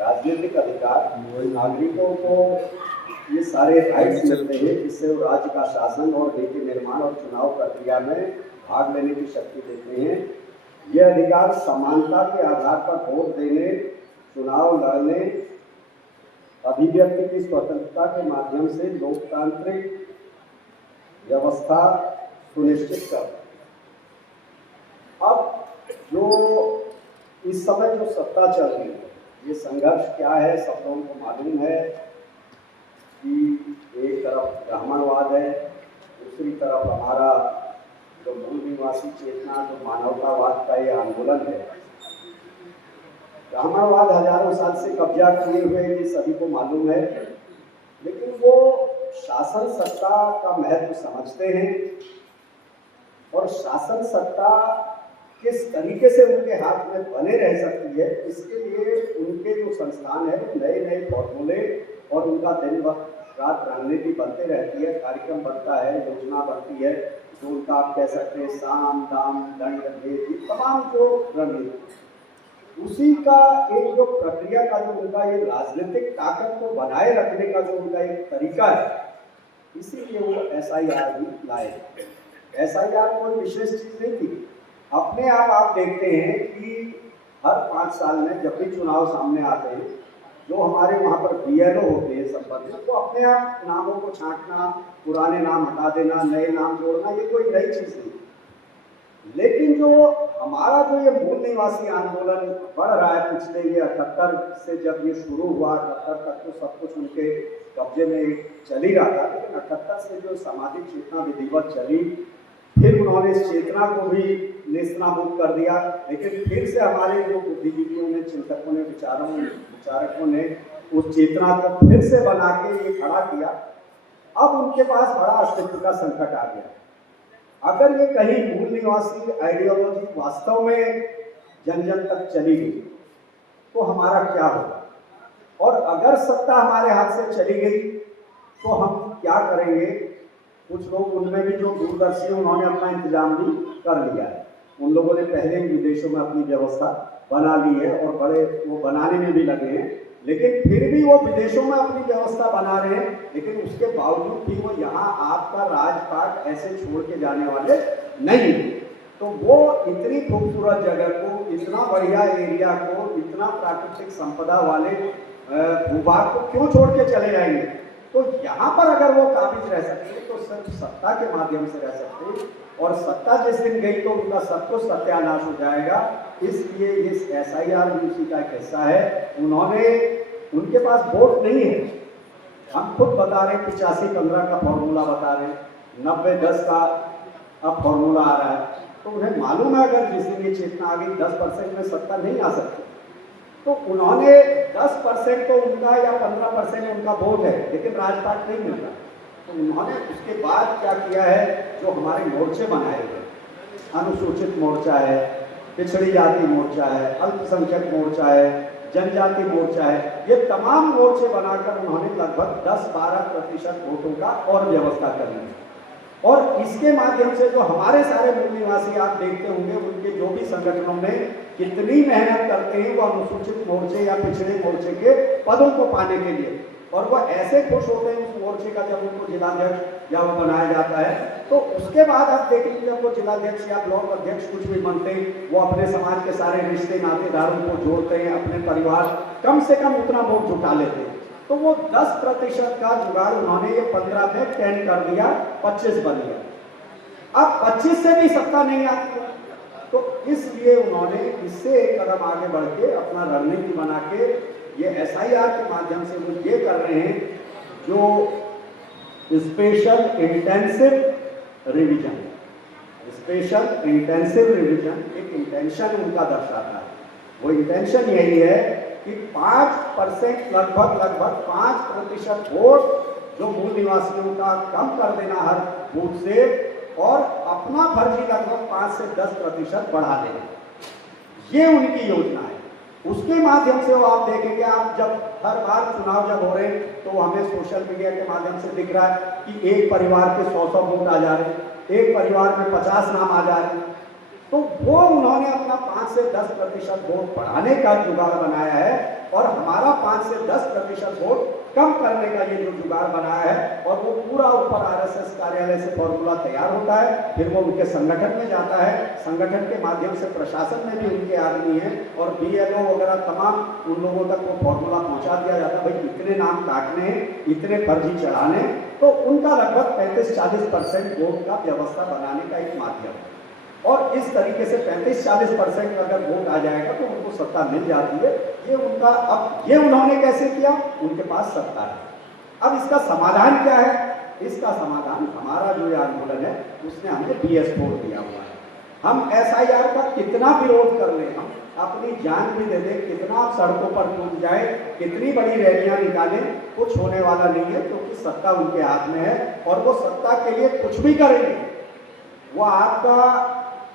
राजनीतिक अधिकार नागरिकों को ये सारे राइट्स मिलते हैं जिससे वो राज्य का शासन और नीति निर्माण और चुनाव प्रक्रिया में भाग लेने की शक्ति देते हैं। ये अधिकार समानता के आधार पर वोट देने, चुनाव लड़ने, अभिव्यक्ति की स्वतंत्रता के माध्यम से लोकतांत्रिक व्यवस्था सुनिश्चित कर। अब जो इस समय जो सत्ता चल रही है, ये संघर्ष क्या है सब लोगों को मालूम है कि एक तरफ ब्राह्मणवाद है, दूसरी तरफ हमारा जो मूल निवासी चेतना, जो मानवतावाद का ये आंदोलन है। ब्राह्मणवाद हजारों साल से कब्जा किए हुए ये सभी को मालूम है, लेकिन वो शासन सत्ता का महत्व समझते हैं और शासन सत्ता किस तरीके से उनके हाथ में बने रह सकती है, इसके लिए उनके जो संस्थान है वो नए नए फॉर्मूले और उनका दिन रात रणनीति बनते रहती है, कार्यक्रम बनता है, योजना बनती है, जो उनका आप कह सकते हैं साम दाम दंड भेद, तमाम जो रणनीति, उसी का एक जो प्रक्रिया का जो उनका ये राजनीतिक ताकत को बनाए रखने का जो उनका एक तरीका है, इसीलिए वो SIR भी लाए। SIR कोई विशेष चीज नहीं थी। अपने आप देखते हैं कि हर 5 साल में जब भी चुनाव सामने आते हैं, जो हमारे वहाँ पर BLO होते हैं संबंधित, तो अपने आप नामों को छांटना, पुराने नाम हटा देना, नए नाम जोड़ना, ये कोई नई चीज नहीं। लेकिन जो हमारा जो ये मूल निवासी आंदोलन बढ़ रहा है पिछले ये 78 से जब ये शुरू हुआ, 78 तक तो सब कुछ उनके कब्जे में चल ही रहा था, लेकिन 78 से जो सामाजिक चेतना विधिवत चली, फिर उन्होंने इस चेतना को भी नेस्तनाबूद कर दिया, लेकिन फिर से हमारे जो बुद्धिजीवियों ने, चिंतकों ने, विचारकों ने उस चेतना को फिर से बना के ये खड़ा किया। अब उनके पास बड़ा अस्तित्व का संकट आ गया। अगर ये कहीं मूल निवासी आइडियोलॉजी वास्तव में जन जन तक चली गई तो हमारा क्या होगा, और अगर सत्ता हमारे हाथ से चली गई तो हम क्या करेंगे। कुछ लोग उनमें भी जो दूरदर्शी, उन्होंने अपना इंतजाम भी कर लिया है। उन लोगों ने पहले ही विदेशों में अपनी व्यवस्था बना ली है और बड़े वो बनाने में भी लगे हैं, लेकिन फिर भी वो विदेशों में अपनी व्यवस्था बना रहे हैं, लेकिन उसके बावजूद भी वो यहाँ आपका राजपाट ऐसे छोड़ के जाने वाले नहीं। तो वो इतनी खूबसूरत जगह को, इतना बढ़िया एरिया को, इतना प्राकृतिक संपदा वाले भूभाग को क्यों छोड़ के चले जाएंगे। तो यहाँ पर अगर वो काबिज रह सकते हैं तो सिर्फ सत्ता के माध्यम से रह सकते हैं, और सत्ता जिस दिन गई तो उनका सब कुछ सत्यानाश हो जाएगा। इसलिए इस SIR भी उसी का एक हिस्सा है। उनके पास वोट नहीं है, हम खुद बता रहे हैं 85-15 का फॉर्मूला बता रहे हैं, 90-10 का अब फॉर्मूला आ रहा है। तो उन्हें मालूम है अगर जिस दिन ये चेतना आ गई 10% में सत्ता नहीं आ सकती, तो उन्होंने 10% तो उनका या 15% उनका वोट है, लेकिन राजपाट नहीं मिल रहा। तो उन्होंने उसके बाद क्या किया है, जो हमारे मोर्चे बनाए गए, अनुसूचित मोर्चा है, पिछड़ी जाति मोर्चा है, अल्पसंख्यक मोर्चा है, जनजाति मोर्चा है, ये तमाम मोर्चे बनाकर उन्होंने लगभग 10-12% वोटों का और व्यवस्था कर ली। और इसके माध्यम से जो हमारे सारे मूल निवासी आप देखते होंगे, उनके जो भी संगठनों में कितनी मेहनत करते हैं वो अनुसूचित मोर्चे या पिछड़े मोर्चे के पदों को पाने के लिए, और वो ऐसे खुश होते हैं उस मोर्चे का जब उनको जिलाध्यक्ष या वो बनाया जाता है। तो उसके बाद आप देखेंगे जब वो जिलाध्यक्ष या ब्लॉक अध्यक्ष कुछ भी बनते हैं, वो अपने समाज के सारे रिश्ते नातेदारों को जोड़ते हैं, अपने परिवार कम से कम उतना वोट जुटा लेते हैं। तो वो 10% का जुगाड़ उन्होंने ये 15 में 10 कर दिया, 25 बन गया। अब 25 से भी सत्ता नहीं आती, तो इसलिए उन्होंने इससे एक कदम आगे बढ़ के अपना रणनीति बना के ये SIR के माध्यम से वो ये कर रहे हैं, जो स्पेशल इंटेंसिव रिवीजन, एक इंटेंशन उनका दर्शाता है। वो इंटेंशन यही है कि 5% लगभग 5% वोट जो मूल निवासियों का कम कर देना हर बूथ से, और अपना फर्जी लगभग 5 से 10% बढ़ा देना, ये उनकी योजना है। उसके माध्यम से वो आप देखेंगे, आप जब हर बार चुनाव जब हो रहे हैं तो हमें सोशल मीडिया के माध्यम से दिख रहा है कि एक परिवार के 100 वोट आ जा रहे हैं, एक परिवार में 50 नाम आ जा रहे हैं। तो वो उन्होंने अपना 5 से 10% वोट बढ़ाने का जुगाड़ बनाया है और हमारा 5 से 10% वोट कम करने का ये जो जुगाड़ बनाया है, और वो पूरा ऊपर आरएसएस कार्यालय से फॉर्मूला तैयार होता है, फिर वो उनके संगठन में जाता है, संगठन के माध्यम से प्रशासन में भी उनके आदमी हैं और बीएलओ वगैरह तमाम उन लोगों तक वो फॉर्मूला पहुंचा दिया जाता है, भाई इतने नाम काटने हैं, इतने फर्जी चढ़ाने, तो उनका लगभग 35-40% वोट का व्यवस्था बनाने का एक माध्यम है। और इस तरीके से 35-40% अगर वोट आ जाएगा तो उनको सत्ता मिल जाती है। ये उनका, अब ये उन्होंने कैसे किया, उनके पास सत्ता है। अब इसका समाधान क्या है? इसका समाधान हमारा जो ये आंदोलन है उसने हमें BS4 दिया हुआ है। हम SIR का कितना विरोध कर ले, हम अपनी जान भी दे दें, कितना सड़कों पर कूद जाए, कितनी बड़ी रैलियां निकालें, कुछ होने वाला नहीं है, क्योंकि सत्ता उनके हाथ में है और वो सत्ता के लिए कुछ भी करेंगे। वो आपका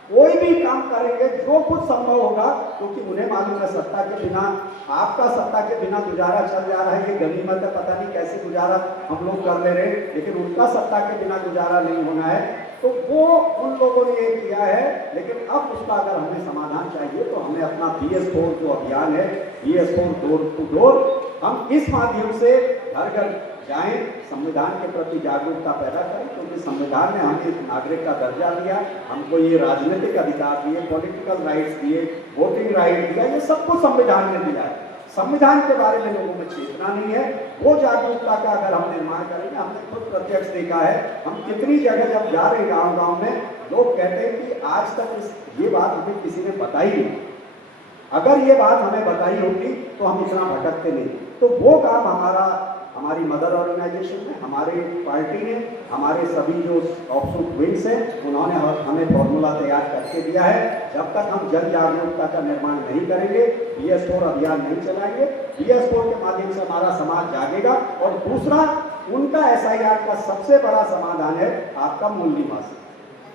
कोई भी काम करेंगे, जो कुछ संभव होगा, क्योंकि उन्हें मालूम है सत्ता के बिना, आपका सत्ता के बिना गुजारा चल जा रहा है, ये गनीमत है, पता नहीं कैसे गुजारा हम लोग कर ले रहे, लेकिन उनका सत्ता के बिना गुजारा नहीं होना है। तो वो उन लोगों ने ये किया है, लेकिन अब उसका अगर हमें समाधान चाहिए तो हमें अपना BS4 जो अभियान है, BS4 डोर टू डोर, हम इस माध्यम से घर घर जाएं, संविधान के प्रति जागरूकता पैदा करें, क्योंकि संविधान ने हमें एक नागरिक का दर्जा दिया, हमको ये राजनीतिक अधिकार दिए, पॉलिटिकल राइट्स दिए, वोटिंग राइट दिया, ये सब कुछ संविधान ने दिया है। संविधान के बारे में लोगों में चेतना नहीं है, वो जागरूकता का अगर हम निर्माण करेंगे, हमने खुद प्रत्यक्ष देखा है, हम कितनी जगह जब जा रहे गाँव गाँव में, लोग कहते हैं कि आज तक ये बात हमें किसी ने बताई नहीं, अगर ये बात हमें बताई होती तो हम इतना भटकते नहीं। तो वो काम हमारी मदर ऑर्गेनाइजेशन ने, हमारे पार्टी ने, हमारे सभी जो ऑफशूट विंग्स हैं, उन्होंने हमें फॉर्मूला तैयार करके दिया है। जब तक हम जन जागरूकता का निर्माण नहीं करेंगे, BS4 अभियान नहीं चलाएंगे, BS4 के माध्यम से हमारा समाज जागेगा। और दूसरा, उनका SIR का सबसे बड़ा समाधान है आपका मूल निवासी।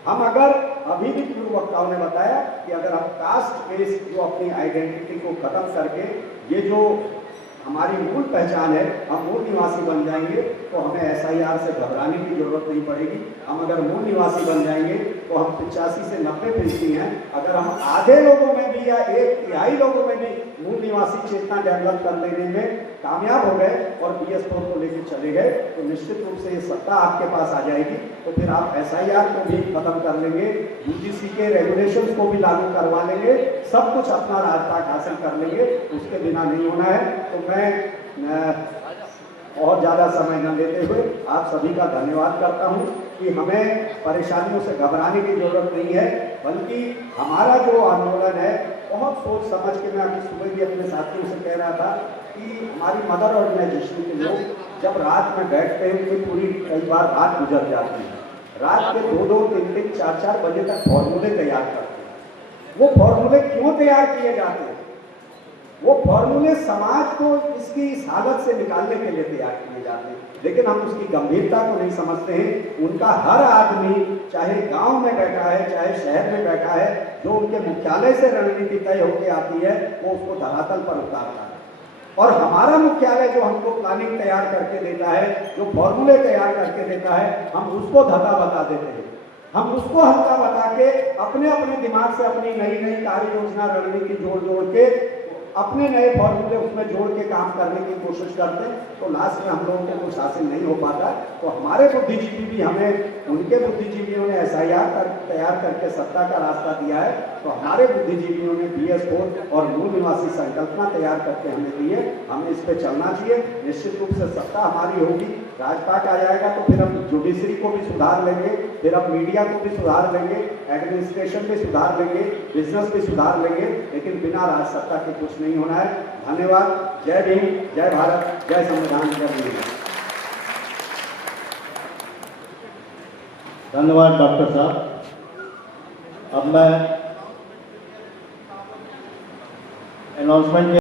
हम अगर, अभी भी पूर्व वक्ताओं ने बताया कि अगर हम कास्ट बेस्ड जो अपनी आइडेंटिटी को खत्म करके, ये जो हमारी मूल पहचान है, हम मूल निवासी बन जाएंगे तो हमें SIR से घबराने की जरूरत नहीं पड़ेगी। हम अगर मूल निवासी बन जाएंगे तो हम 85 से 90% हैं। अगर हम आधे लोगों में भी या 1/3 लोगों में भी मूल निवासी चेतना डेवलप कर लेने में कामयाब हो गए और BS4 को लेकर चले गए, तो निश्चित रूप से ये सत्ता आपके पास आ जाएगी। तो फिर आप SIR को भी खत्म कर लेंगे, UGC के रेगुलेशंस को भी लागू करवा लेंगे, सब कुछ अपना राजपाट हासिल कर लेंगे, उसके बिना नहीं होना है। तो मैं और ज़्यादा समय न लेते हुए आप सभी का धन्यवाद करता हूं कि हमें परेशानियों से घबराने की जरूरत नहीं है, बल्कि हमारा जो आंदोलन है बहुत सोच समझ के, मैं अभी सुबह भी अपने साथियों से कह रहा था कि हमारी मदर ऑर्गेनाइजेशन के लोग जब रात में बैठते हैं तो पूरी कई बार रात गुजर जाती है, रात के 2-2, 3-3, 4-4 बजे तक फॉर्मूले तैयार करते हैं। वो फॉर्मूले क्यों तैयार किए जाते हैं? वो फॉर्मूले समाज को इसकी इस हालत से निकालने के लिए तैयार किए जाते हैं, लेकिन हम उसकी गंभीरता को नहीं समझते हैं। उनका हर आदमी, चाहे गांव में बैठा है, चाहे शहर में बैठा है, जो उनके मुख्यालय से रणनीति तय होकर आती है, वो उसको धरातल पर उतारता है। और हमारा मुख्यालय जो हमको प्लानिंग तैयार करके देता है, जो फॉर्मूले तैयार करके देता है, हम उसको धता बता देते हैं। हम उसको हल्का बता के अपने अपने दिमाग से अपनी नई नई कार्य योजना, रणनीति जोड़ के अपने नए फॉर्मूले उसमें जोड़ के काम करने की कोशिश करते हैं, तो लास्ट में हम लोगों को कुछ हासिल नहीं हो पाता। तो हमारे बुद्धिजीवी भी हमें, उनके बुद्धिजीवियों ने SIR तैयार करके सत्ता का रास्ता दिया है, तो हमारे बुद्धिजीवियों ने BS4 और मूल निवासी संकल्पना तैयार करके हमें दी है। हमें इस पर चलना चाहिए, निश्चित रूप से सत्ता हमारी होगी, राजपाट आ जाएगा तो फिर हम जुडिशरी को भी सुधार लेंगे, फिर हम मीडिया को भी सुधार लेंगे, एडमिनिस्ट्रेशन भी सुधार लेंगे, बिजनेस भी सुधार लेंगे, लेकिन बिना राज सत्ता के कुछ नहीं होना है। धन्यवाद। जय भीम, जय भारत, जय संविधान, जय भीम। धन्यवाद डॉक्टर साहब। अब मैं अनाउंसमेंट